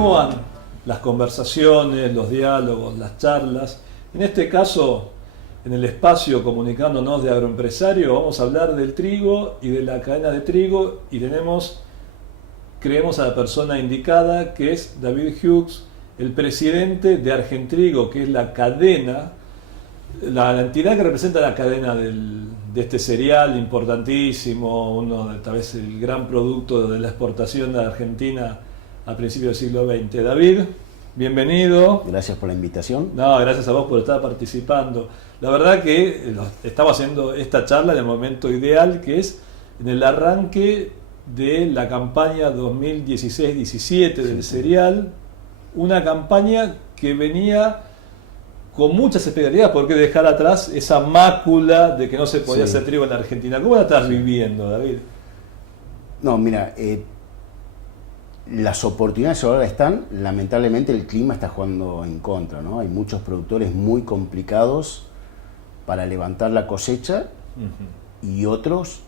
continúan las conversaciones, los diálogos, las charlas. En este caso, en el espacio Comunicándonos de Agroempresario, vamos a hablar del trigo y de la cadena de trigo, y creemos a la persona indicada, que es David Hughes, el presidente de Argentrigo, que es la cadena, la entidad que representa la cadena de este cereal importantísimo, tal vez el gran producto de la exportación de Argentina a principios del siglo XX. David, bienvenido. Gracias por la invitación. No, gracias a vos por estar participando. La verdad que estamos haciendo esta charla en el momento ideal, que es en el arranque de la campaña 2016-17 del cereal, una campaña que venía con muchas expectativas, porque dejar atrás esa mácula de que no se podía hacer trigo en la Argentina. ¿Cómo la estás viviendo, David? No, mira, las oportunidades ahora están, lamentablemente el clima está jugando en contra, ¿no? Hay muchos productores muy complicados para levantar la cosecha y otros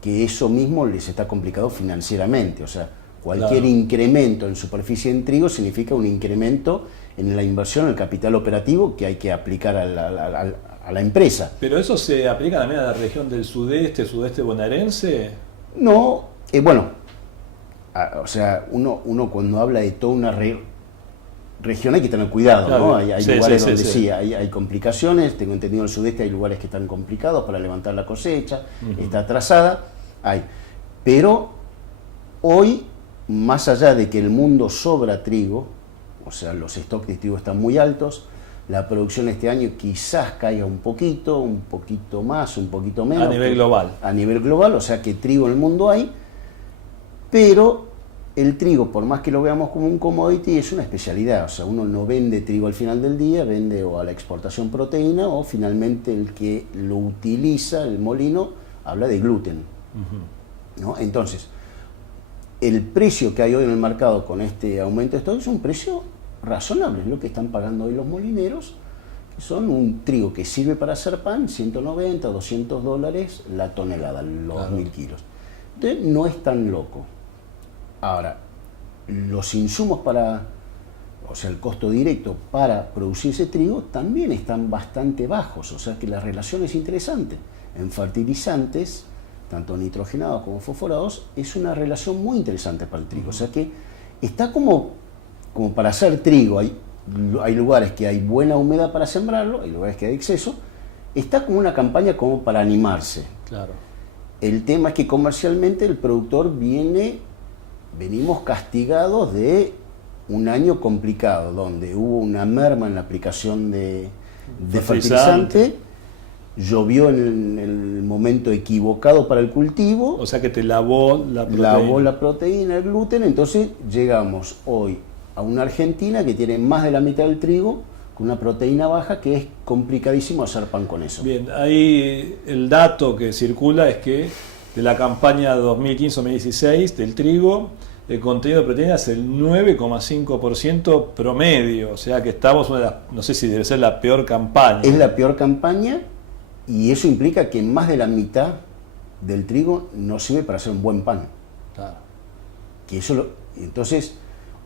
que eso mismo les está complicado financieramente. O sea, cualquier incremento en superficie en trigo significa un incremento en la inversión, en el capital operativo que hay que aplicar a la empresa. ¿Pero eso se aplica también a la región del sudeste bonaerense? No, bueno, o sea, uno cuando habla de toda una región hay que tener cuidado, claro, ¿no? Hay lugares donde sí hay complicaciones. Tengo entendido en el sudeste hay lugares que están complicados para levantar la cosecha, está atrasada, pero hoy, más allá de que el mundo sobra trigo, o sea, los stocks de trigo están muy altos, la producción este año quizás caiga un poquito más, un poquito menos. A nivel global. A nivel global, o sea que trigo en el mundo hay, pero el trigo, por más que lo veamos como un commodity, es una especialidad. O sea, uno no vende trigo al final del día, vende o a la exportación proteína, o finalmente el que lo utiliza, el molino, habla de gluten, ¿no? Entonces, el precio que hay hoy en el mercado con este aumento de stock es un precio razonable, es lo que están pagando hoy los molineros, que son un trigo que sirve para hacer pan, 190, $200 la tonelada, los 1000 kilos. Entonces, no es tan loco. Ahora, los insumos o sea, el costo directo para producir ese trigo también están bastante bajos, o sea que la relación es interesante. En fertilizantes, tanto nitrogenados como fosforados, es una relación muy interesante para el trigo. O sea que está como para hacer trigo. Hay lugares que hay buena humedad para sembrarlo, hay lugares que hay exceso. Está como una campaña como para animarse. Claro. El tema es que comercialmente el productor venimos castigados de un año complicado, donde hubo una merma en la aplicación de fertilizante. Llovió en el momento equivocado para el cultivo. O sea que te lavó la proteína. El gluten. Entonces llegamos hoy a una Argentina que tiene más de la mitad del trigo, con una proteína baja, que es complicadísimo hacer pan con eso. Bien, ahí el dato que circula es que de la campaña 2015-2016 del trigo, el contenido de proteína es el 9,5% promedio. O sea que estamos no sé si debe ser la peor campaña. Es la peor campaña. Y eso implica que más de la mitad del trigo no sirve para hacer un buen pan. Claro. Entonces,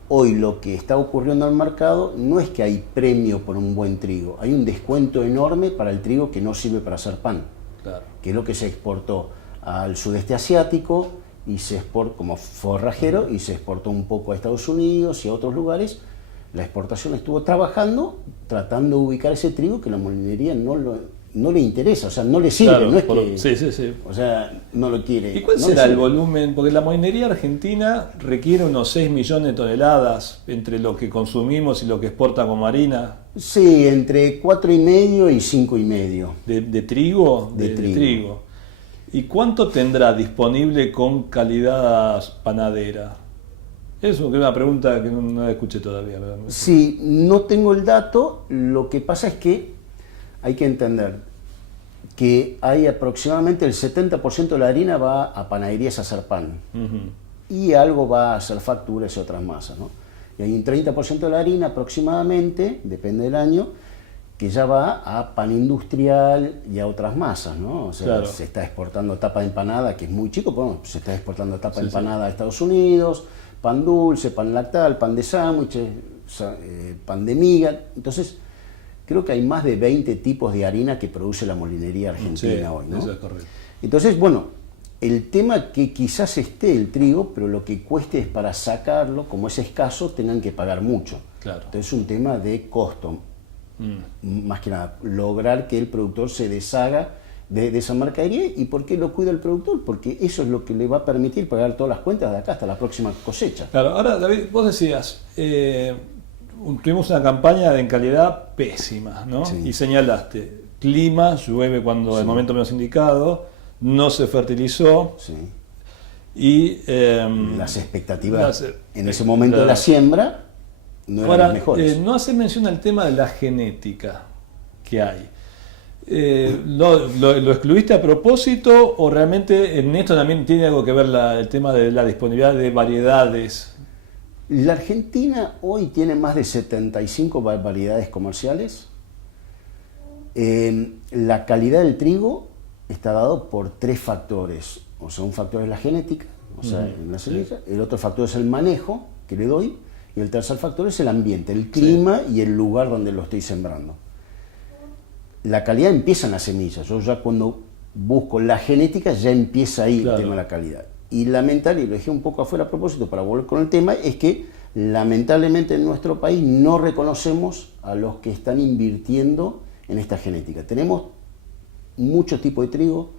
hoy lo que está ocurriendo en el mercado no es que hay premio por un buen trigo, hay un descuento enorme para el trigo que no sirve para hacer pan, claro, que es lo que se exportó al sudeste asiático y se exportó como forrajero y se exportó un poco a Estados Unidos y a otros lugares. La exportación estuvo trabajando, tratando de ubicar ese trigo que la molinería no le interesa, o sea, no le sirve, claro, no es que... Sí. O sea, no lo quiere. ¿Y cuál será el volumen? Porque la molinería argentina requiere unos 6 millones de toneladas entre lo que consumimos y lo que exporta como harina. Sí, entre 4,5 y 5,5. ¿De trigo? De trigo. ¿Y cuánto tendrá disponible con calidad panadera? Es una pregunta que no la escuché todavía. Sí, no tengo el dato. Lo que pasa es que hay que entender que hay aproximadamente el 70% de la harina va a panaderías a hacer pan. Y algo va a hacer facturas y otras masas, ¿no? Y hay un 30% de la harina aproximadamente, depende del año, que ya va a pan industrial y a otras masas, ¿no? O sea, claro, se está exportando tapa de empanada, que es muy chico, pero bueno, se está exportando tapa de empanada a Estados Unidos, pan dulce, pan lactal, pan de sándwiches, pan de miga. Entonces, creo que hay más de 20 tipos de harina que produce la molinería argentina hoy, ¿no? Eso es correcto. Entonces, bueno, el tema que quizás esté el trigo, pero lo que cueste es para sacarlo, como es escaso, tengan que pagar mucho. Claro. Entonces es un tema de costo. Más que nada, lograr que el productor se deshaga de esa mercadería. ¿Y por qué lo cuida el productor? Porque eso es lo que le va a permitir pagar todas las cuentas de acá hasta la próxima cosecha. Claro, ahora David, vos decías, tuvimos una campaña en calidad pésima, ¿no? Sí. Y señalaste, clima, llueve cuando el momento menos indicado, no se fertilizó Sí. y... Las expectativas las- en ese momento de la siembra no eran ahora, las mejores. no hace mención al tema de la genética que hay. ¿Lo excluiste a propósito o realmente en esto también tiene algo que ver el tema de la disponibilidad de variedades? La Argentina hoy tiene más de 75 variedades comerciales. La calidad del trigo está dado por 3 factores. O sea, un factor es la genética, o sea, en la semilla. El otro factor es el manejo que le doy. Y el tercer factor es el ambiente, el clima y el lugar donde lo estoy sembrando. La calidad empieza en la semilla. Yo ya cuando busco la genética ya empieza ahí Claro. el tema de la calidad. Y lamentablemente, y lo dejé un poco afuera a propósito para volver con el tema, es que lamentablemente en nuestro país no reconocemos a los que están invirtiendo en esta genética. Tenemos muchos tipos de trigo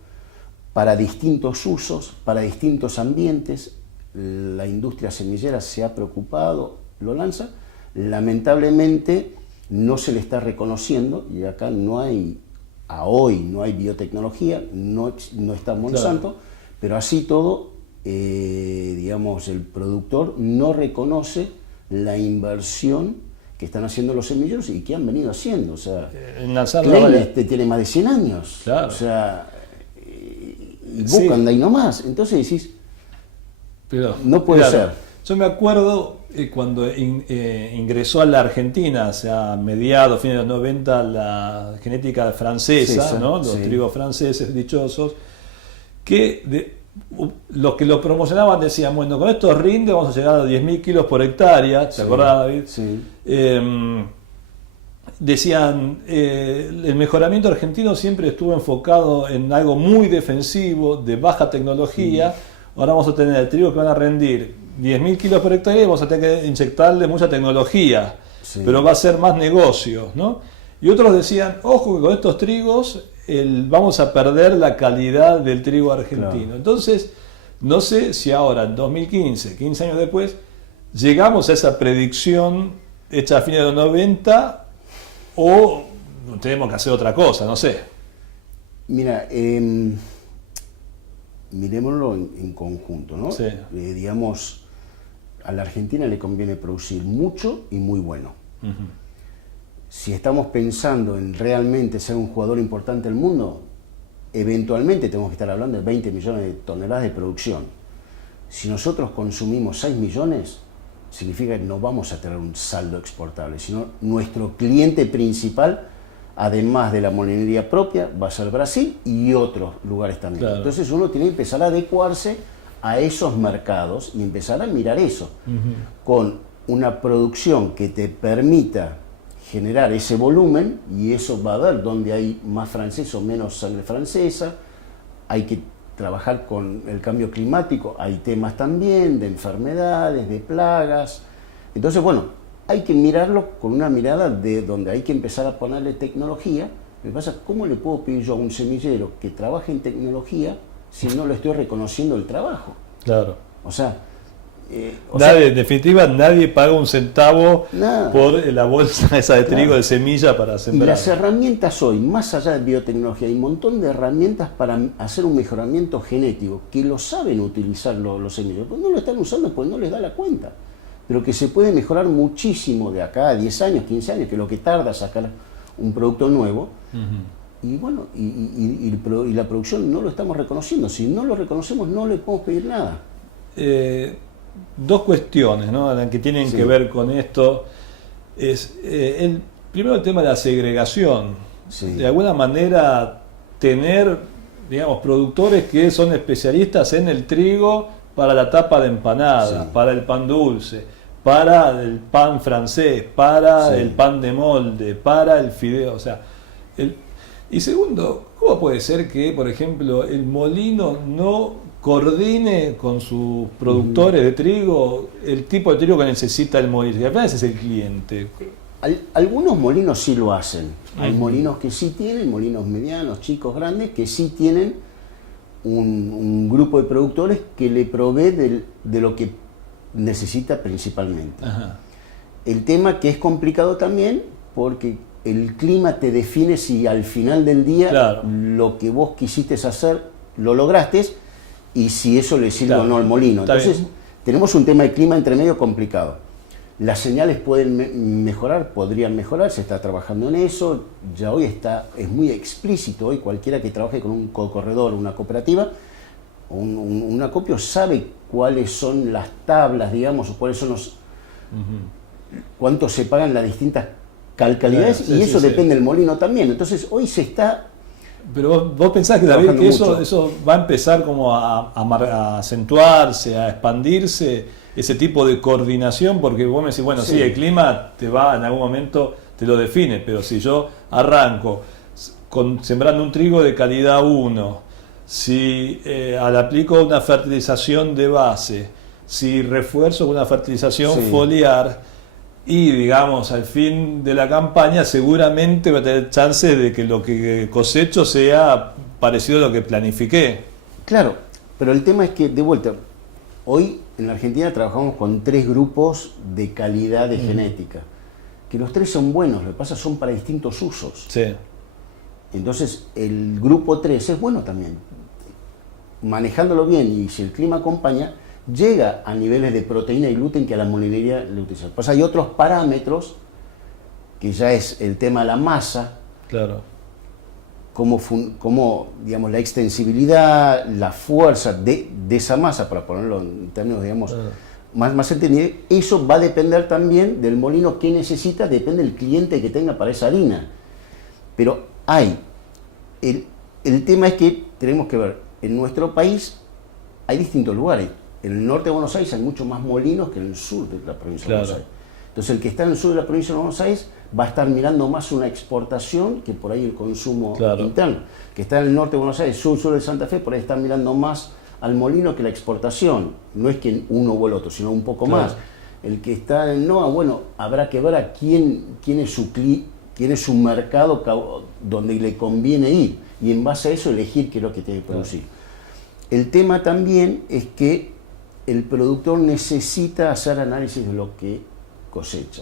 para distintos usos, para distintos ambientes. La industria semillera se ha preocupado, lo lanza. Lamentablemente no se le está reconociendo y acá no hay, a hoy no hay biotecnología, no está Monsanto, Claro. pero así todo, digamos, el productor no reconoce la inversión que están haciendo los semilleros y que han venido haciendo. O sea, En lanzar la Klein variedad. tiene más de 100 años. Claro. O sea, y Sí. buscan de ahí nomás. Entonces decís, Pero, no puede claro, ser. Yo me acuerdo cuando ingresó a la Argentina, o sea, a mediados, fines de los 90, la genética francesa, Sí, ¿no? Los sí. trigos franceses dichosos, que los que lo promocionaban decían, bueno, con estos rinde vamos a llegar a 10.000 kilos por hectárea, ¿te Sí, acordás, David? sí. Decían, el mejoramiento argentino siempre estuvo enfocado en algo muy defensivo, de baja tecnología. Ahora vamos a tener el trigo que van a rendir 10.000 kilos por hectárea y vamos a tener que inyectarle mucha tecnología, Sí. pero va a ser más negocio, ¿no? Y otros decían, ojo que con estos trigos vamos a perder la calidad del trigo argentino. Claro. Entonces, no sé si ahora, en 2015, 15 años después, llegamos a esa predicción hecha a fines de los 90 o tenemos que hacer otra cosa, no sé. Mira, miremoslo en conjunto, ¿no? Sí. Digamos, a la Argentina le conviene producir mucho y muy bueno. Si estamos pensando en realmente ser un jugador importante del mundo, eventualmente tenemos que estar hablando de 20 millones de toneladas de producción. Si nosotros consumimos 6 millones, significa que no vamos a tener un saldo exportable, sino nuestro cliente principal, además de la molinería propia, va a ser Brasil y otros lugares también. Claro. Entonces uno tiene que empezar a adecuarse a esos mercados y empezar a mirar eso, con una producción que te permita generar ese volumen, y eso va a ver dónde hay más francés o menos sangre francesa. Hay que trabajar con el cambio climático, hay temas también de enfermedades, de plagas. Entonces, bueno, hay que mirarlo con una mirada de donde hay que empezar a ponerle tecnología. Lo que pasa es, ¿cómo le puedo pedir yo a un semillero que trabaje en tecnología si no le estoy reconociendo el trabajo? Claro. O sea, En definitiva, nadie paga un centavo nada. por la bolsa esa de trigo Claro. de semilla para Y sembrar. las herramientas hoy, más allá de biotecnología, hay un montón de herramientas para hacer un mejoramiento genético que lo saben utilizar los semilleros, pues no lo están usando porque no les da la cuenta, pero que se puede mejorar muchísimo de acá a 10 años, 15 años, que es lo que tarda sacar un producto nuevo. Y bueno, y la producción no lo estamos reconociendo. Si no lo reconocemos, no le podemos pedir nada. Dos cuestiones, ¿no?, que tienen Sí. que ver con esto. Es primero el tema de la segregación. Sí. De alguna manera tener, digamos, productores que son especialistas en el trigo, para la tapa de empanada, Sí. para el pan dulce, para el pan francés, para Sí. el pan de molde, para el fideo. O sea, y segundo, ¿cómo puede ser que, por ejemplo, el molino no coordine con sus productores de trigo el tipo de trigo que necesita el molino? Y apenas es el cliente. Algunos molinos sí lo hacen. Hay Ujú. molinos que sí tienen, molinos medianos, chicos, grandes, que sí tienen un grupo de productores que le provee de lo que necesita principalmente. Ajá. El tema que es complicado también porque el clima te define si al final del día Claro. lo que vos quisiste hacer lo lograste y si eso le sirve Claro. o no al molino. Está Entonces bien. tenemos un tema de clima entre medio complicado. Las señales pueden mejorar, podrían mejorar, se está trabajando en eso, ya hoy es muy explícito, hoy cualquiera que trabaje con un corredor, una cooperativa, un acopio sabe cuáles son las tablas, digamos, o cuáles son los, Ujú. cuánto se pagan las distintas calidades, Claro, sí, y eso sí, depende del molino también. Entonces hoy se está... Pero vos pensás que, David, Trabajando que mucho. eso va a empezar como a acentuarse, a expandirse, ese tipo de coordinación, porque vos me decís, bueno, sí, Sí. el clima te va, en algún momento te lo define, pero si yo arranco sembrando un trigo de calidad 1, si aplico una fertilización de base, si refuerzo con una fertilización Sí. foliar, y digamos, al fin de la campaña seguramente va a tener chance de que lo que cosecho sea parecido a lo que planifiqué. Claro, pero el tema es que, de vuelta, hoy en la Argentina trabajamos con 3 grupos de calidad de genética, que los 3 son buenos, lo que pasa son para distintos usos. Sí, Entonces, el grupo 3 es bueno también. Manejándolo bien y si el clima acompaña, llega a niveles de proteína y gluten que a la molinería le utiliza. Pues hay otros parámetros, que ya es el tema de la masa, claro. cómo, digamos, la extensibilidad, la fuerza de esa masa, para ponerlo en términos, digamos, más entendido, eso va a depender también del molino que necesita, depende del cliente que tenga para esa harina. Pero el tema es que tenemos que ver, en nuestro país hay distintos lugares. En el norte de Buenos Aires hay mucho más molinos que en el sur de la provincia de Claro. Buenos Aires. Entonces el que está en el sur de la provincia de Buenos Aires va a estar mirando más una exportación que por ahí el consumo Claro. interno. Que está en el norte de Buenos Aires, sur de Santa Fe, por ahí está mirando más al molino que la exportación. No es que uno o el otro, sino un poco Claro. más. El que está en NOA, bueno, habrá que ver a quién es su mercado donde le conviene ir y en base a eso elegir qué es lo que tiene que producir. El tema también es que el productor necesita hacer análisis de lo que cosecha.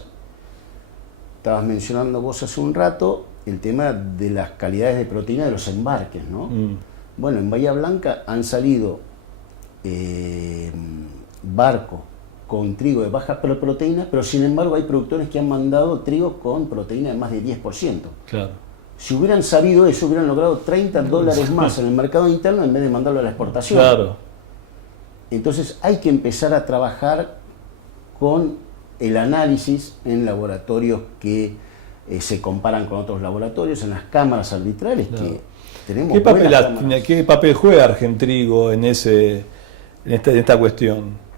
Estabas mencionando vos hace un rato el tema de las calidades de proteína de los embarques, ¿no? Bueno, en Bahía Blanca han salido barcos con trigo de baja proteína, pero sin embargo hay productores que han mandado trigo con proteína de más de 10%. Claro. Si hubieran sabido eso, hubieran logrado $30 más en el mercado interno en vez de mandarlo a la exportación. Claro. Entonces hay que empezar a trabajar con el análisis en laboratorios que se comparan con otros laboratorios, en las cámaras arbitrales, Claro. que tenemos ¿Qué buenas cámaras. ¿Qué papel juega Argentrigo en esta cuestión?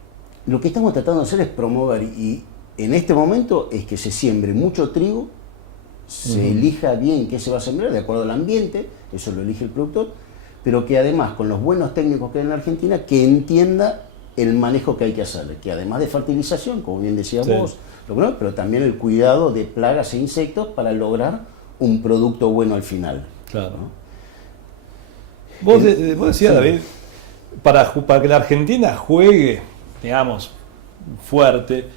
Lo que estamos tratando de hacer es promover, y en este momento es que se siembre mucho trigo, se elija bien qué se va a sembrar de acuerdo al ambiente, eso lo elige el productor, pero que además con los buenos técnicos que hay en la Argentina, que entienda el manejo que hay que hacer, que además de fertilización, como bien decías Sí. vos, pero también el cuidado de plagas e insectos para lograr un producto bueno al final. Claro. ¿no? Vos decías, Sí. David, para que la Argentina juegue, digamos, fuerte,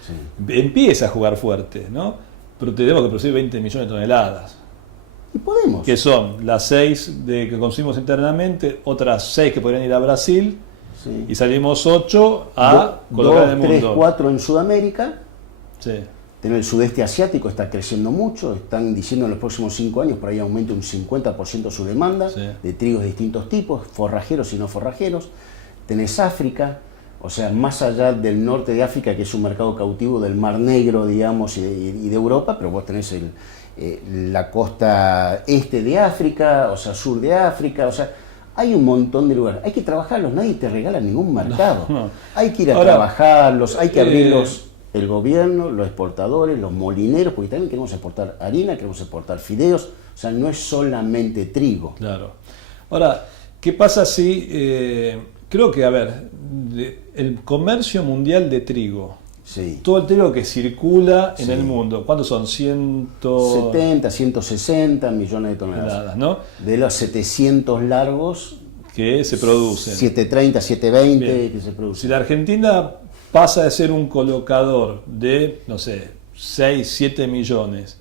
empieza a jugar fuerte, ¿no? Pero tenemos que producir 20 millones de toneladas, Y podemos. que son las 6 que consumimos internamente, otras 6 que podrían ir a Brasil, Sí. y salimos 8 a colocar en el 2, 3, mundo. 4 en Sudamérica. Sí, En el sudeste asiático está creciendo mucho, están diciendo en los próximos 5 años por ahí aumenta un 50% su demanda Sí. de trigos de distintos tipos, forrajeros y no forrajeros. Tenés África, o sea, más allá del norte de África, que es un mercado cautivo del Mar Negro, digamos, y de Europa, pero vos tenés la costa este de África, o sea, sur de África, o sea, Hay un montón de lugares. Hay que trabajarlos, nadie te regala ningún mercado. No. Hay que ir a trabajarlos, hay que abrirlos el gobierno, los exportadores, los molineros, porque también queremos exportar harina, queremos exportar fideos. O sea, no es solamente trigo. Claro. Ahora, ¿qué pasa si, creo que, a ver, el comercio mundial de trigo, Sí. todo el trigo que circula en Sí. el mundo, ¿cuántos son? 70, 160 millones de toneladas. ¿no? De los 700 largos, Que se producen. 730, 720 Bien. que se Si producen. la Argentina pasa de ser un colocador de, no sé, 6, 7 millones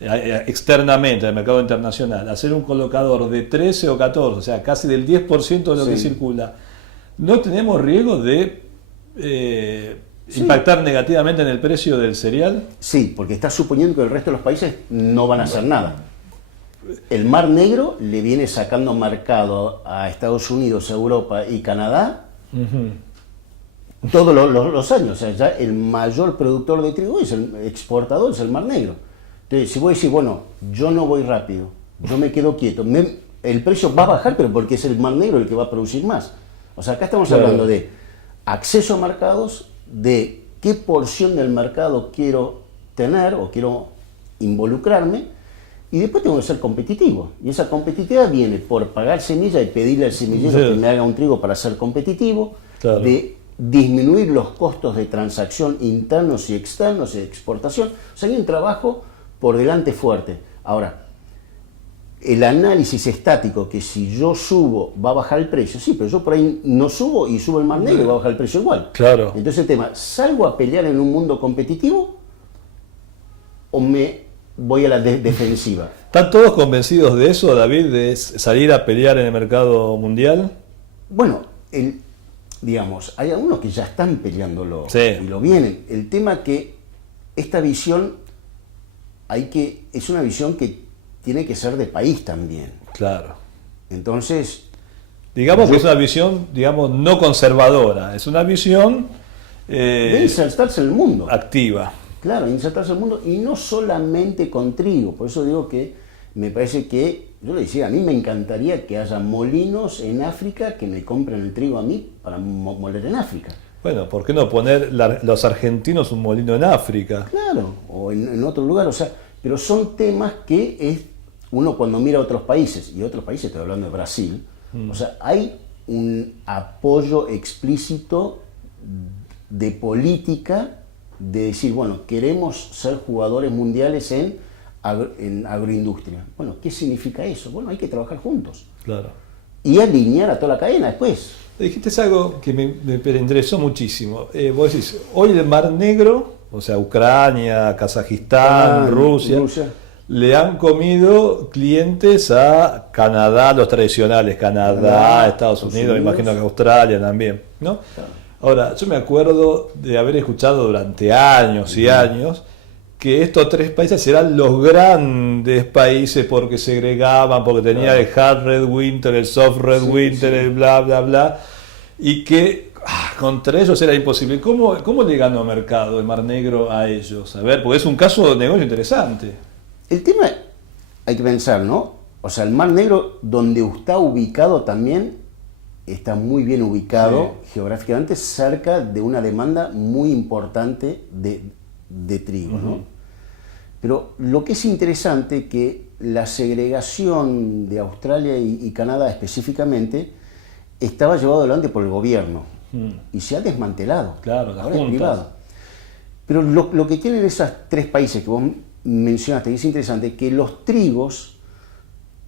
externamente al mercado internacional, a ser un colocador de 13 o 14, o sea, casi del 10% de lo que Sí. circula, ¿no tenemos riesgo de Sí. impactar negativamente en el precio del cereal? Sí, porque está suponiendo que el resto de los países no van a hacer nada. El Mar Negro le viene sacando mercado a Estados Unidos, Europa y Canadá todos los años. O sea, ya el mayor productor de trigo es el exportador, es el Mar Negro. Entonces, si vos decís, bueno, yo no voy rápido, yo me quedo quieto, el precio va a bajar, pero porque es el Mar Negro el que va a producir más. O sea, acá estamos Claro. hablando de acceso a mercados, de qué porción del mercado quiero tener o quiero involucrarme, y después tengo que ser competitivo. Y esa competitividad viene por pagar semilla y pedirle al semillero Sí. que me haga un trigo para ser competitivo, Claro. de disminuir los costos de transacción internos y externos y de exportación. O sea, hay un trabajo por delante fuerte. Ahora, el análisis estático, que si yo subo va a bajar el precio, sí, pero yo por ahí no subo y subo el Mar Negro y va a bajar el precio igual. Claro. Entonces el tema, ¿salgo a pelear en un mundo competitivo o me voy a la defensiva? ¿Están todos convencidos de eso, David, de salir a pelear en el mercado mundial? Bueno, digamos, hay algunos que ya están peleándolo Sí. y lo vienen. El tema que esta visión es una visión que tiene que ser de país también. Claro. Entonces, Digamos que es una visión, digamos, no conservadora, es una visión de insertarse en el mundo. activa. Claro, insertarse en el mundo y no solamente con trigo. Por eso digo que me parece que, yo le decía, a mí me encantaría que haya molinos en África que me compren el trigo a mí para moler en África. Bueno, ¿por qué no poner los argentinos un molino en África? Claro, o en otro lugar, o sea, pero son temas que uno cuando mira a otros países, y otros países, estoy hablando de Brasil, o sea, hay un apoyo explícito de política de decir, bueno, queremos ser jugadores mundiales en agroindustria. Bueno, ¿qué significa eso? Bueno, hay que trabajar juntos Claro. y alinear a toda la cadena después. Dijiste algo que me interesó muchísimo. Vos decís, hoy el Mar Negro, o sea, Ucrania, Kazajistán, Rusia, le han comido clientes a Canadá, los tradicionales, Canadá, Estados Unidos, me imagino que Australia también, ¿no? Claro. Ahora, yo me acuerdo de haber escuchado durante años y años que estos tres países eran los grandes países porque segregaban, porque tenía el hard red winter, el soft red winter, el bla, bla, bla, y que contra ellos era imposible. ¿Cómo le ganó mercado el Mar Negro a ellos? A ver, porque es un caso de negocio interesante. El tema, hay que pensar, ¿no? O sea, el Mar Negro, donde está ubicado también, está muy bien ubicado geográficamente, cerca de una demanda muy importante de trigo, ¿no? Pero lo que es interesante que la segregación de Australia y Canadá específicamente estaba llevado adelante por el gobierno y se ha desmantelado. Claro, las ahora es juntas. privado. Pero lo que tienen esos tres países que vos mencionaste, que es interesante, que los trigos,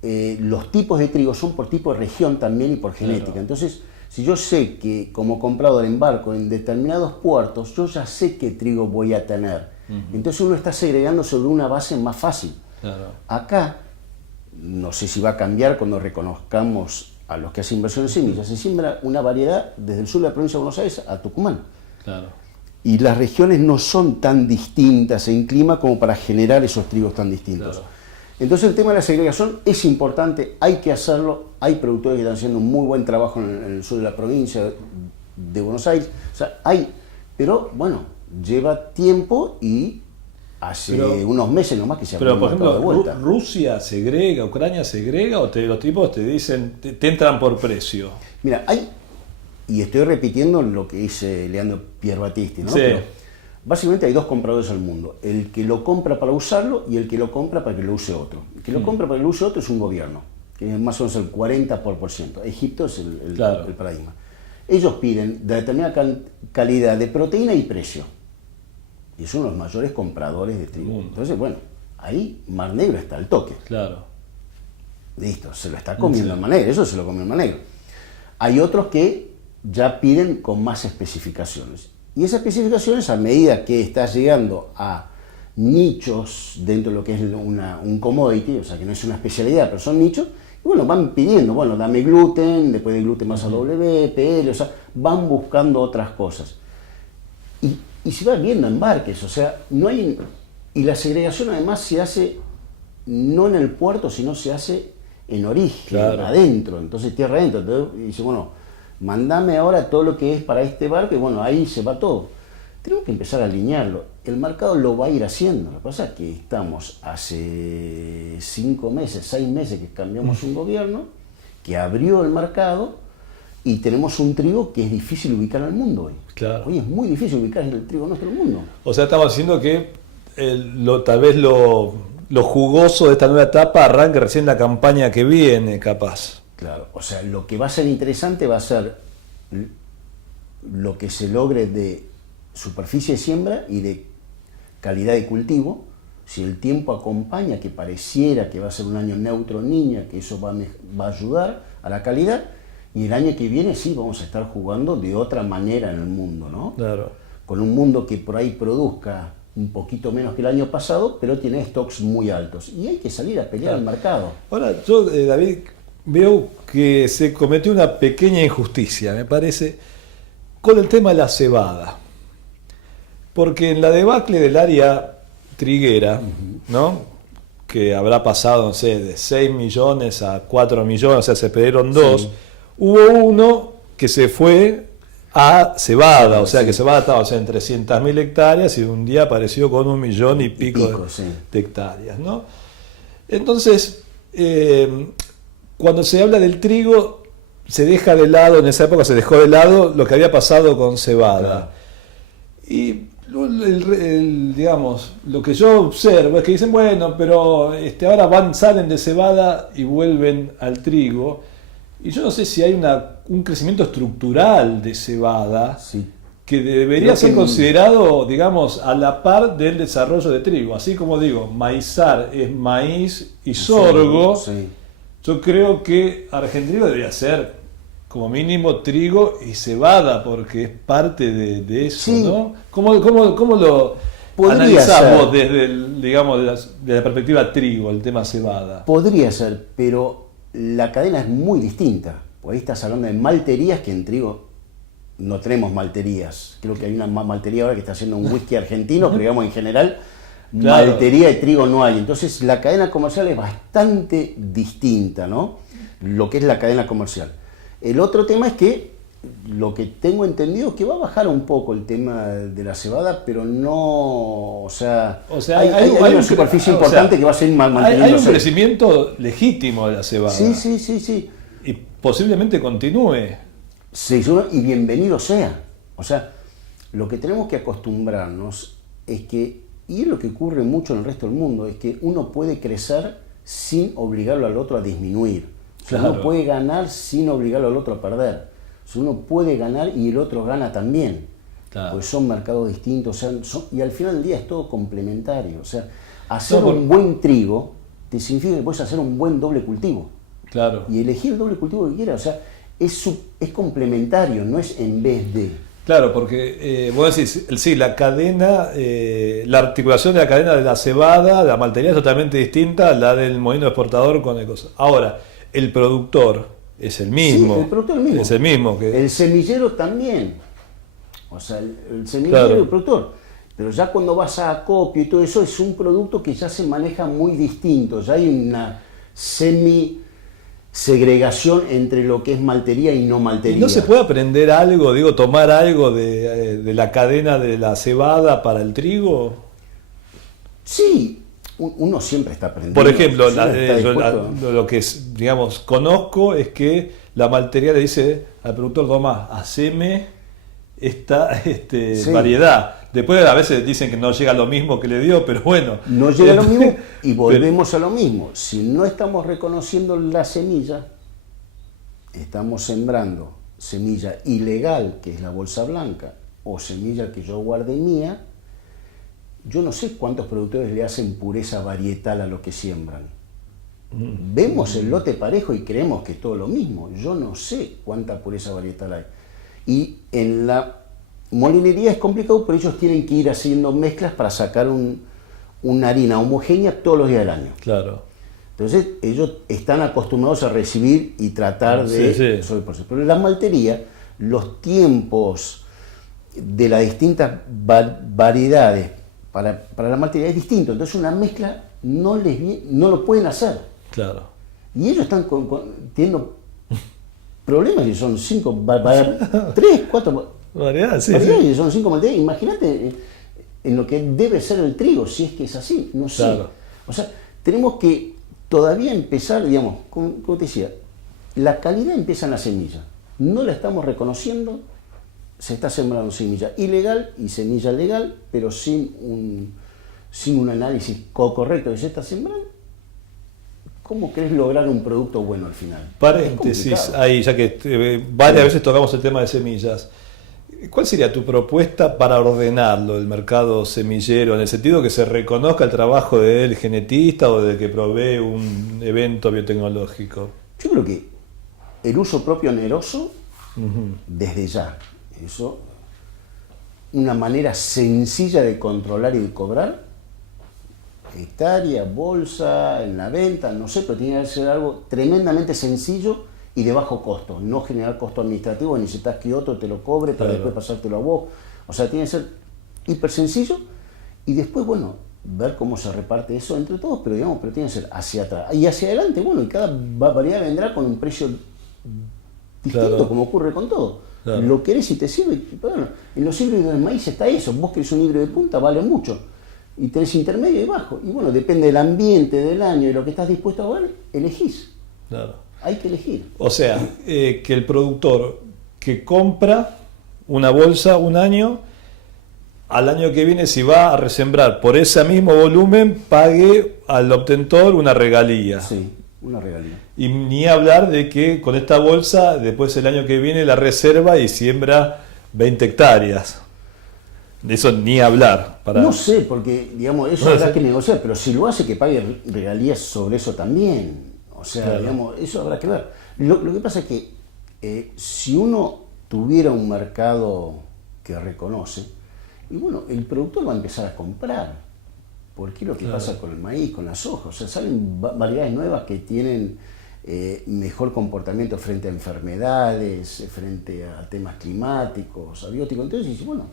los tipos de trigo son por tipo de región también y por genética. Claro. Entonces, si yo sé que como comprador embarco en determinados puertos, yo ya sé qué trigo voy a tener. Entonces uno está segregando sobre una base más fácil. Claro. Acá, no sé si va a cambiar cuando reconozcamos a los que hacen inversión en semillas, se siembra una variedad desde el sur de la provincia de Buenos Aires a Tucumán. Claro. Y las regiones no son tan distintas en clima como para generar esos trigos tan distintos. Claro. Entonces el tema de la segregación es importante, hay que hacerlo, hay productores que están haciendo un muy buen trabajo en el sur de la provincia de Buenos Aires, o sea, pero bueno, lleva tiempo y hace Pero- unos meses nomás que se abrió Pero, el por mercado ejemplo, de vuelta. Rusia segrega, Ucrania segrega, o los tipos te dicen, te entran por precio. Mira, y estoy repitiendo lo que dice Leandro Pierbattisti, ¿no? Sí. Pero básicamente hay dos compradores al mundo, el que lo compra para usarlo y el que lo compra para que lo use otro. El que lo compra para que lo use otro es un gobierno, que es más o menos el 40%. Egipto es Claro. el paradigma. Ellos piden de determinada calidad de proteína y precio. Y son los mayores compradores de trigo. Mundo. Entonces, bueno, ahí Mar Negro está al toque. Claro. Listo, se lo está comiendo Sí. el Mar Negro, eso se lo comió el Mar Negro. Hay otros que ya piden con más especificaciones. Y esas especificaciones, a medida que está llegando a nichos dentro de lo que es un commodity, o sea que no es una especialidad, pero son nichos, y bueno, van pidiendo, bueno, dame gluten, después de gluten más a W, PL, o sea, van buscando otras cosas. Y se va viendo embarques, o sea, no hay... Y la segregación además se hace no en el puerto, sino se hace en origen, Claro. adentro, entonces tierra adentro. Entonces dice, bueno, mandame ahora todo lo que es para este barco y bueno, ahí se va todo. Tenemos que empezar a alinearlo. El mercado lo va a ir haciendo. Lo que pasa es que estamos hace 5 meses, 6 meses que cambiamos un gobierno que abrió el mercado y tenemos un trigo que es difícil ubicar en el mundo hoy. Claro. Hoy es muy difícil ubicar el trigo nuestro en el mundo. O sea, estamos diciendo que tal vez lo jugoso de esta nueva etapa arranque recién la campaña que viene, capaz. Claro, o sea, lo que va a ser interesante va a ser lo que se logre de superficie de siembra y de calidad de cultivo. Si el tiempo acompaña, que pareciera que va a ser un año neutro niña, que eso va a ayudar a la calidad, y el año que viene sí vamos a estar jugando de otra manera en el mundo, ¿no? Claro. Con un mundo que por ahí produzca un poquito menos que el año pasado, pero tiene stocks muy altos. Y hay que salir a pelear al mercado. Ahora, yo, David, veo que se cometió una pequeña injusticia, me parece, con el tema de la cebada. Porque en la debacle del área triguera, ¿no? Que habrá pasado, no sé, de 6 millones a 4 millones, o sea, se perdieron 2, Sí. hubo uno que se fue a cebada, o sea, Sí. que cebada estaba, o sea, en 300.000 hectáreas y un día apareció con 1,000,000 y pico, sí. de hectáreas, ¿no? Entonces, cuando se habla del trigo, se deja de lado, en esa época se dejó de lado lo que había pasado con cebada. Claro. Y digamos, lo que yo observo es que dicen, bueno, pero ahora salen de cebada y vuelven al trigo. Y yo no sé si hay un crecimiento estructural de cebada Sí. que debería Creo ser que- considerado, digamos, a la par del desarrollo de trigo. Así como digo, maizar es maíz y sorgo, Sí. yo creo que Argentina debería ser como mínimo trigo y cebada, porque es parte de eso, Sí. ¿no? ¿Cómo lo Podría analizamos ser. desde digamos, de la perspectiva trigo, el tema cebada? Podría ser, pero la cadena es muy distinta. Por ahí estás hablando de malterías, que en trigo no tenemos malterías. Creo que hay una maltería ahora que está haciendo un whisky argentino, pero digamos en general, Claro. maltería de trigo no hay. Entonces la cadena comercial es bastante distinta, ¿no? Lo que es la cadena comercial. El otro tema es que lo que tengo entendido es que va a bajar un poco el tema de la cebada, pero no, o sea, hay una un superficie o sea, importante que va a seguir hay un manteniéndose. crecimiento legítimo de la cebada. Sí. Y posiblemente continúe. Sí, y bienvenido sea. O sea, lo que tenemos que acostumbrarnos es que, y es lo que ocurre mucho en el resto del mundo, es que uno puede crecer sin obligarlo al otro a disminuir. O sea, Claro. uno puede ganar sin obligarlo al otro a perder. O sea, uno puede ganar y el otro gana también. Claro. Pues son mercados distintos. O sea, y al final del día es todo complementario. O sea, hacer No, un buen trigo te significa que puedes hacer un buen doble cultivo. Claro. Y elegir el doble cultivo que quieras. O sea, es complementario, no es en vez de. Claro, porque vos decís, sí, la cadena, la articulación de la cadena de la cebada, de la maltería es totalmente distinta a la del molino exportador con el coso. Ahora, el productor es el mismo. Sí, el productor es el mismo. Es el mismo. El semillero también. O sea, el semillero Claro. y el productor. Pero ya cuando vas a acopio y todo eso, es un producto que ya se maneja muy distinto. Ya hay una segregación entre lo que es maltería y no ¿Y maltería. no se puede aprender algo, digo, tomar algo de la cadena de la cebada para el trigo? Sí, uno siempre está aprendiendo. Por ejemplo, lo que digamos, conozco es que la maltería le dice al productor: Tomás, haceme esta Sí. variedad. Después a veces dicen que no llega a lo mismo que le dio, pero bueno. No llega a lo mismo y volvemos a lo mismo. Si no estamos reconociendo la semilla, estamos sembrando semilla ilegal, que es la bolsa blanca, o semilla que yo guardé mía. Yo no sé cuántos productores le hacen pureza varietal a lo que siembran. Vemos el lote parejo y creemos que es todo lo mismo. Yo no sé cuánta pureza varietal hay. Y en la molinería es complicado, pero ellos tienen que ir haciendo mezclas para sacar una harina homogénea todos los días del año. Claro. Entonces ellos están acostumbrados a recibir y tratar de sobreponerse. Pero en la maltería, los tiempos de las distintas variedades para la maltería es distinto. Entonces una mezcla no lo pueden hacer. Claro. Y ellos están teniendo problemas y son 5, 3, 4 Variedad, sí, variedades, sí. y son 5 malterías. Imagínate en lo que debe ser el trigo, si es que es así, no sé. Claro. O sea, tenemos que todavía empezar, digamos, como te decía, la calidad empieza en la semilla. No la estamos reconociendo, se está sembrando semilla ilegal y semilla legal, pero sin un análisis correcto de se está sembrando. ¿Cómo querés lograr un producto bueno al final? Paréntesis, ahí, ya que varias veces tocamos el tema de semillas. ¿Cuál sería tu propuesta para ordenarlo, el mercado semillero, en el sentido que se reconozca el trabajo del genetista o del que provee un evento biotecnológico? Yo creo que el uso propio oneroso, desde ya, eso, una manera sencilla de controlar y de cobrar, hectárea, bolsa, en la venta, no sé, pero tiene que ser algo tremendamente sencillo y de bajo costo, no generar costo administrativo, necesitas que otro te lo cobre para después pasártelo a vos. O sea, tiene que ser hiper sencillo y después, bueno, ver cómo se reparte eso entre todos, pero tiene que ser hacia atrás. Y hacia adelante, bueno, y cada variedad vendrá con un precio distinto, como ocurre con todo. Claro. Lo querés y te sirve. Bueno, en los híbridos de maíz está eso, vos querés un híbrido de punta, vale mucho. Y tenés intermedio y bajo. Y bueno, depende del ambiente, del año y lo que estás dispuesto a ver, elegís. Claro. Hay que elegir. O sea, que el productor que compra una bolsa un año, al año que viene, si va a resembrar por ese mismo volumen, pague al obtentor una regalía. Sí, una regalía. Y ni hablar de que con esta bolsa, después el año que viene la reserva y siembra 20 hectáreas. De eso ni hablar. No sé, porque digamos, eso habrá que negociar, pero si lo hace, que pague regalías sobre eso también. O sea, claro, digamos, eso habrá que ver. Lo que pasa es que si uno tuviera un mercado que reconoce, y bueno, el productor va a empezar a comprar. Porque es lo que pasa con el maíz, con la soja. O sea, salen variedades nuevas que tienen mejor comportamiento frente a enfermedades, frente a temas climáticos, abióticos. Entonces dices, bueno,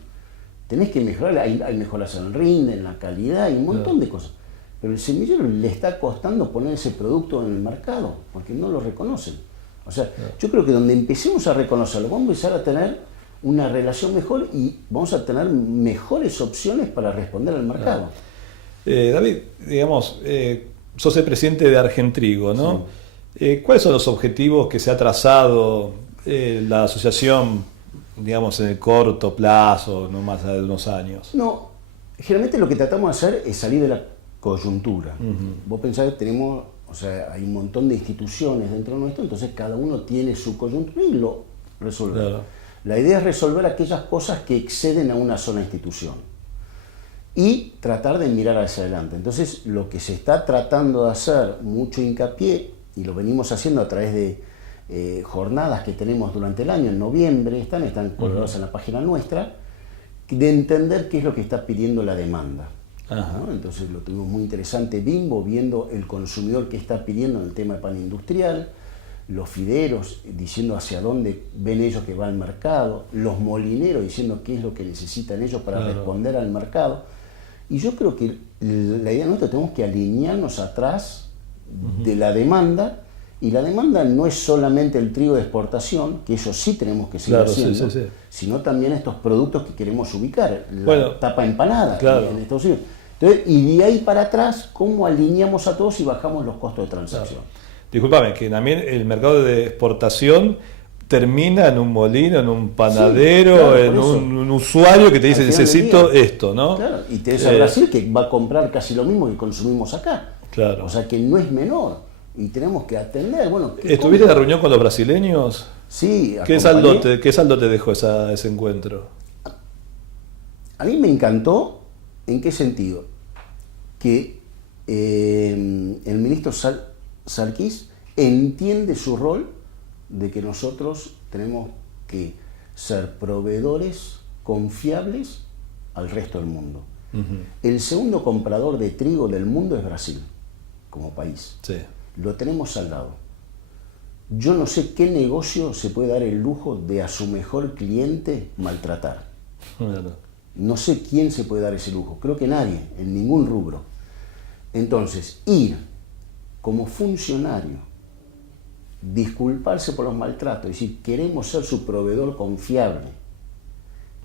tenés que mejorar, hay mejoras en el rinde, en la calidad y un montón de cosas. Pero el semillero le está costando poner ese producto en el mercado, porque no lo reconocen. O sea, yo creo que donde empecemos a reconocerlo, vamos a empezar a tener una relación mejor y vamos a tener mejores opciones para responder al mercado. David, digamos, sos el presidente de Argentrigo, ¿no? Sí. ¿Cuáles son los objetivos que se ha trazado la asociación, digamos, en el corto plazo, no más de unos años? No, generalmente lo que tratamos de hacer es salir de la coyuntura. Vos pensás que tenemos, o sea, hay un montón de instituciones dentro de nuestro, entonces cada uno tiene su coyuntura y lo resuelve. Claro. La idea es resolver aquellas cosas que exceden a una sola institución y tratar de mirar hacia adelante. Entonces, lo que se está tratando de hacer, mucho hincapié, y lo venimos haciendo a través de jornadas que tenemos durante el año, en noviembre, están colgadas en la página nuestra, de entender qué es lo que está pidiendo la demanda. ¿No? Entonces lo tuvimos muy interesante, Bimbo, viendo el consumidor que está pidiendo en el tema de pan industrial, los fideros diciendo hacia dónde ven ellos que va el mercado, los molineros diciendo qué es lo que necesitan ellos para responder al mercado. Y yo creo que la idea nuestra, tenemos que alinearnos atrás de la demanda, y la demanda no es solamente el trigo de exportación, que eso sí tenemos que seguir haciendo, sino también estos productos que queremos ubicar, la tapa empanada en Estados Unidos. Entonces, y de ahí para atrás, ¿cómo alineamos a todos y bajamos los costos de transacción? Claro. Discúlpame, que también el mercado de exportación termina en un molino, en un panadero, sí, claro, en un usuario que te dice necesito esto, ¿no? Claro, y tenés a Brasil que va a comprar casi lo mismo que consumimos acá. Claro. O sea que no es menor. Y tenemos que atender. Bueno, ¿estuviste en la reunión con los brasileños? Sí. ¿Qué saldo te dejó ese encuentro? A mí me encantó. ¿En qué sentido? Que el ministro Sarkis entiende su rol de que nosotros tenemos que ser proveedores confiables al resto del mundo. El segundo comprador de trigo del mundo es Brasil, como país. Sí. Lo tenemos al lado. Yo no sé qué negocio se puede dar el lujo de a su mejor cliente maltratar. Bueno. No sé quién se puede dar ese lujo. Creo que nadie, en ningún rubro. Entonces, ir como funcionario, disculparse por los maltratos, es decir, queremos ser su proveedor confiable,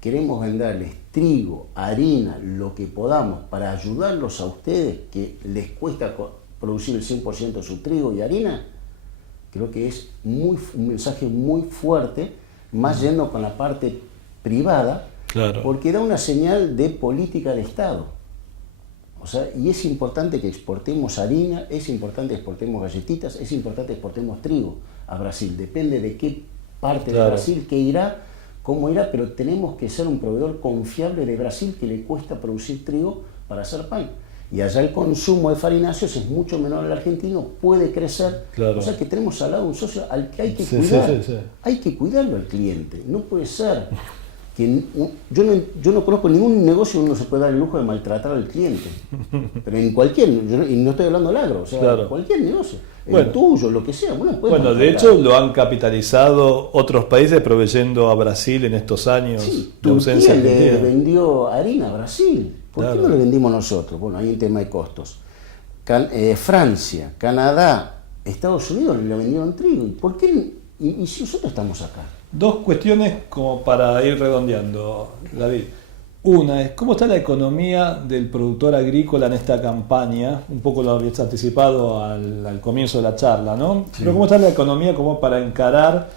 queremos venderles trigo, harina, lo que podamos para ayudarlos a ustedes que les cuesta producir el 100% de su trigo y harina, creo que es un mensaje muy fuerte, más yendo con la parte privada, claro. Porque da una señal de política de Estado. O sea, y es importante que exportemos harina, es importante que exportemos galletitas, es importante que exportemos trigo a Brasil. Depende de qué parte de Brasil, qué irá, cómo irá, pero tenemos que ser un proveedor confiable de Brasil que le cuesta producir trigo para hacer pan. Y allá el consumo de farináceos es mucho menor al argentino, puede crecer. Claro. O sea que tenemos al lado un socio al que hay que cuidar. Sí. Hay que cuidarlo al cliente. No puede ser que yo no conozco ningún negocio donde uno se puede dar el lujo de maltratar al cliente. Pero en cualquier, y no estoy hablando del agro, o sea, claro. Cualquier negocio. Bueno, el tuyo, lo que sea. Bueno, de hecho lo han capitalizado otros países proveyendo a Brasil en estos años de ausencia. Turquía le vendió harina a Brasil. ¿Por qué no le vendimos nosotros? Bueno, hay un tema de costos. Francia, Canadá, Estados Unidos le vendieron trigo. ¿Por qué? ¿Y si nosotros estamos acá? Dos cuestiones como para ir redondeando, David. Una es, ¿cómo está la economía del productor agrícola en esta campaña? Un poco lo habías anticipado al comienzo de la charla, ¿no? Sí. Pero ¿cómo está la economía como para encarar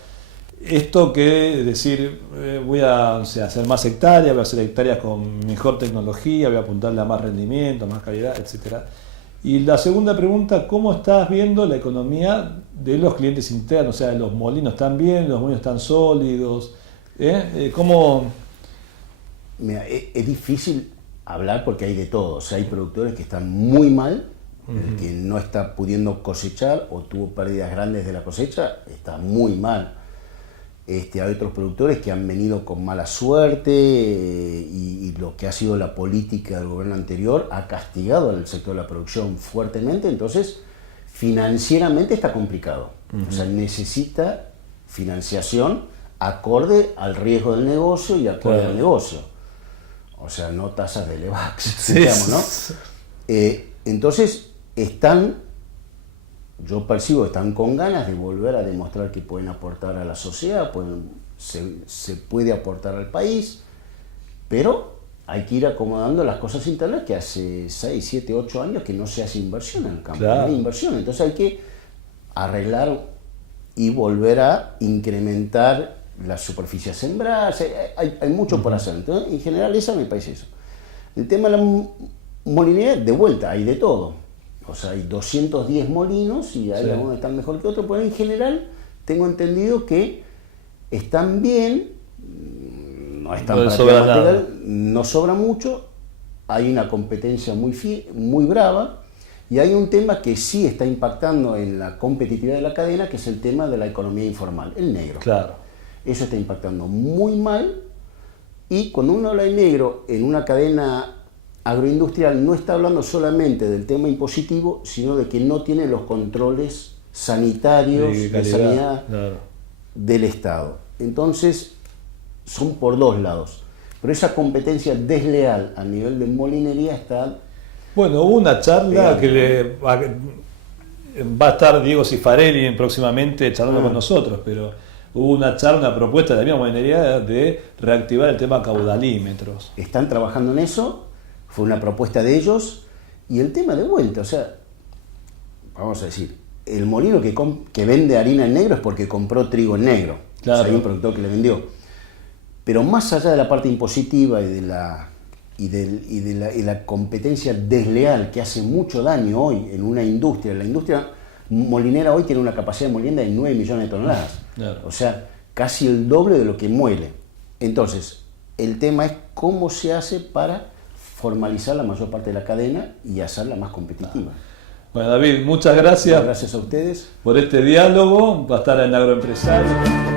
esto que decir, voy a hacer más hectáreas, voy a hacer hectáreas con mejor tecnología, voy a apuntarle a más rendimiento, más calidad, etcétera? Y la segunda pregunta, ¿cómo estás viendo la economía de los clientes internos? O sea, los molinos están bien, los molinos están sólidos. ¿Cómo? Mira, es difícil hablar porque hay de todo. O sea, hay productores que están muy mal, el que no está pudiendo cosechar o tuvo pérdidas grandes de la cosecha, está muy mal. Hay otros productores que han venido con mala suerte y lo que ha sido la política del gobierno anterior ha castigado al sector de la producción fuertemente, entonces financieramente está complicado. O sea, necesita financiación acorde al riesgo del negocio y acorde al negocio. O sea, no tasas de Levax, digamos, ¿no? Entonces yo percibo que están con ganas de volver a demostrar que pueden aportar a la sociedad, se puede aportar al país, pero hay que ir acomodando las cosas internas que hace 6, 7, 8 años que no se hace inversión en el campo, claro. No hay inversión, entonces hay que arreglar y volver a incrementar la superficie sembrada, hay mucho por hacer, entonces en general esa me parece eso. El tema de la molinera, de vuelta, hay de todo. O sea, hay 210 molinos y hay algunos que están mejor que otros, pero en general tengo entendido que están bien, no están no sobra mucho, hay una competencia muy brava y hay un tema que sí está impactando en la competitividad de la cadena, que es el tema de la economía informal, el negro. Claro. Eso está impactando muy mal y cuando uno habla de negro en una cadena agroindustrial no está hablando solamente del tema impositivo, sino de que no tiene los controles sanitarios de sanidad del Estado. Entonces, son por dos lados. Pero esa competencia desleal a nivel de molinería está... Bueno, hubo una charla que va a estar Diego Cifarelli próximamente charlando con nosotros, pero hubo una charla, una propuesta de la misma molinería de reactivar el tema caudalímetros. Están trabajando en eso. Fue una propuesta de ellos y el tema de vuelta, o sea, vamos a decir, el molino que vende harina en negro es porque compró trigo en negro. Claro. O sea, hay un productor que le vendió. Pero más allá de la parte impositiva y de la competencia desleal que hace mucho daño hoy en una industria, la industria molinera hoy tiene una capacidad de molienda de 9 millones de toneladas. Claro. O sea, casi el doble de lo que muele. Entonces, el tema es cómo se hace para formalizar la mayor parte de la cadena y hacerla más competitiva. Bueno, David, muchas gracias. Gracias a ustedes. Por este diálogo. Va a estar en Agroempresario.